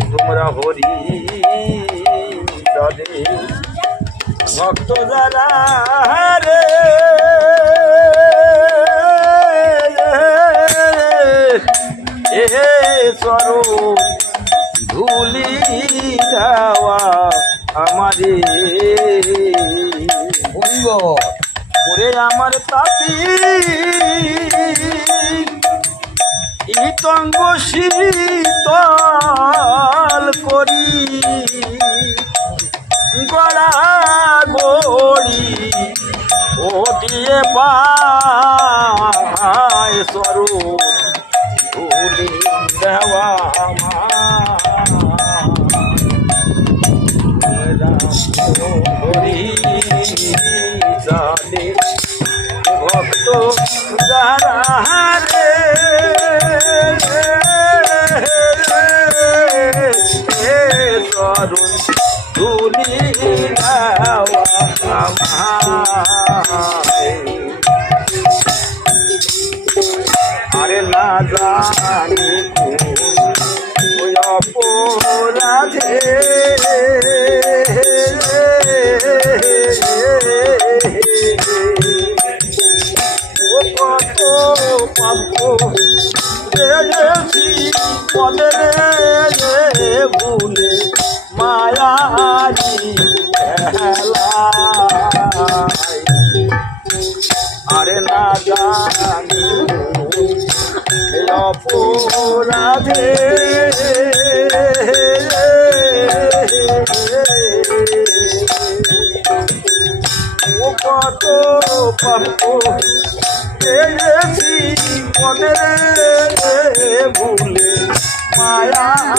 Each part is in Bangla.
তোমরা হরি দাদে ভক্ত যারা রে এ স্বরূপ ধুলি যাওয়া আমারে। ওরে আমার তাপি। ইতঙ্গ শীতল করি গড়া গড়ি ও দিয়ে পায় স্বরূপ ধুলি দেওয়া ভক্ত যারা রে তরুণ তুলি আরে না জানি অপরাধে। কত পাপ পদে ভুলে মায়ারি আরে না জানি অপরাধে। কত পাপ পেয়েছি মনে ভুলে মায়ারি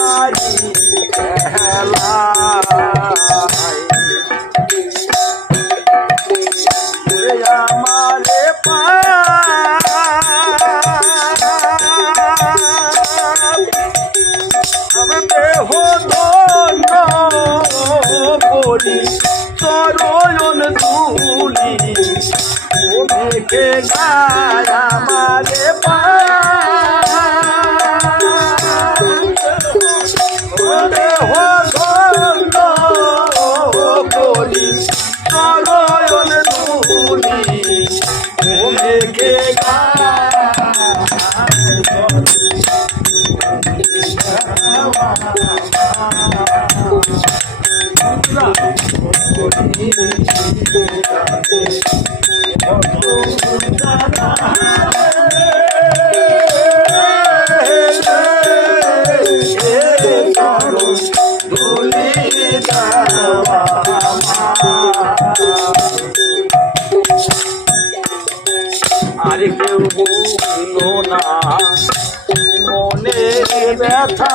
করি তরয়ন তুলি ও মেঘে আমারে পাপ আর কেউ বলো না মনে ব্যথা।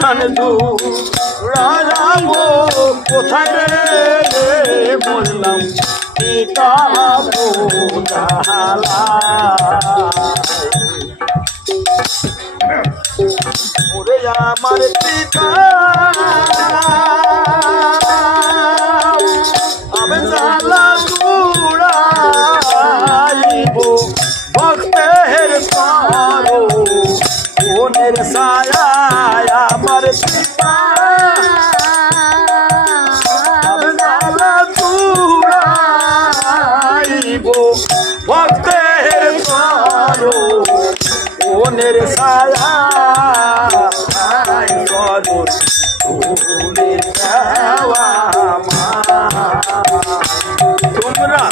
কানু রাজাবো কোথায় রে বললাম পিতা ওরে আমার পিতা। আমি জালা ভক্তের সারো মনের সায়া আমার পিতা ভক্তের সারো মনের সায়া। তোমরা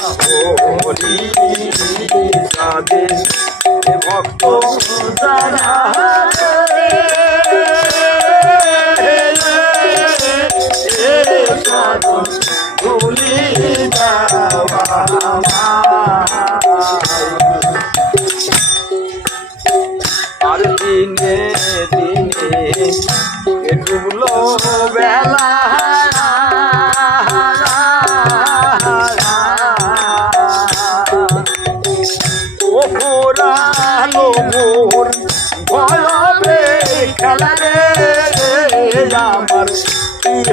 হরি সাদে ভক্ত জানা আর দিনে দিনে ডুবলো বেলা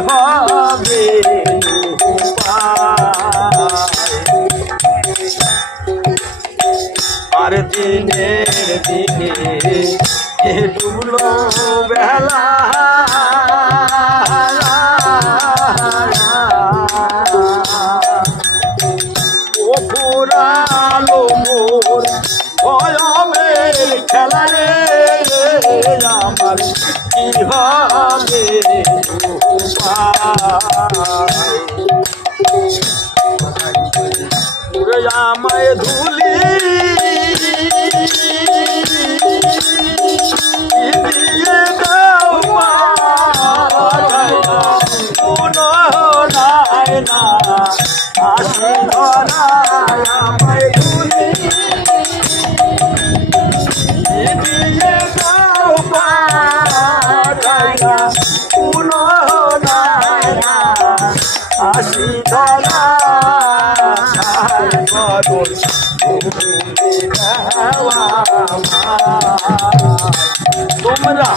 হবে? আর দিনের দিনে ডুবলো বেলা খেলা রে আমার কি হবে या मैधुली তোমরা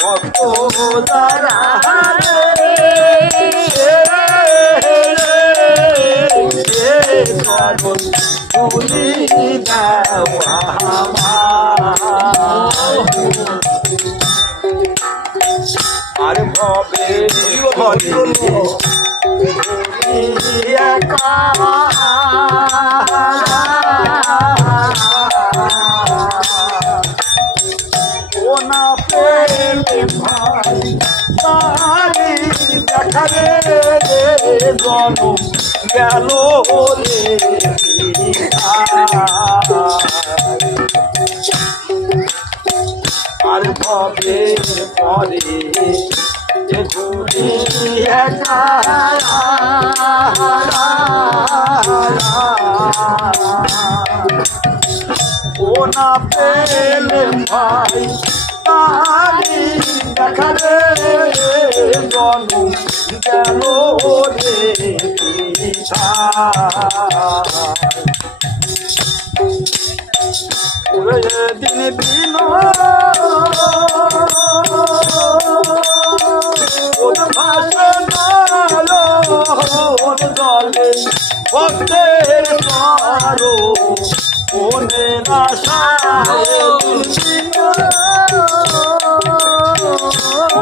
ভক্ত দেওয়া আর ভবে ভবে না ভাই তারি দেখারে জন গেল রে আর ভবে পরে ঘুরি একা? না পেলে ভাই তারি দেখারে জনু গেল রে দিন দিন ওর ভাষা ওর দলে ভক্তের মারো ওনে আশায়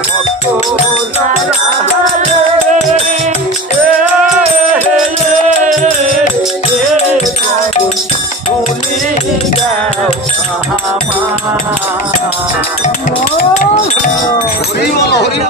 ভক্ত আমার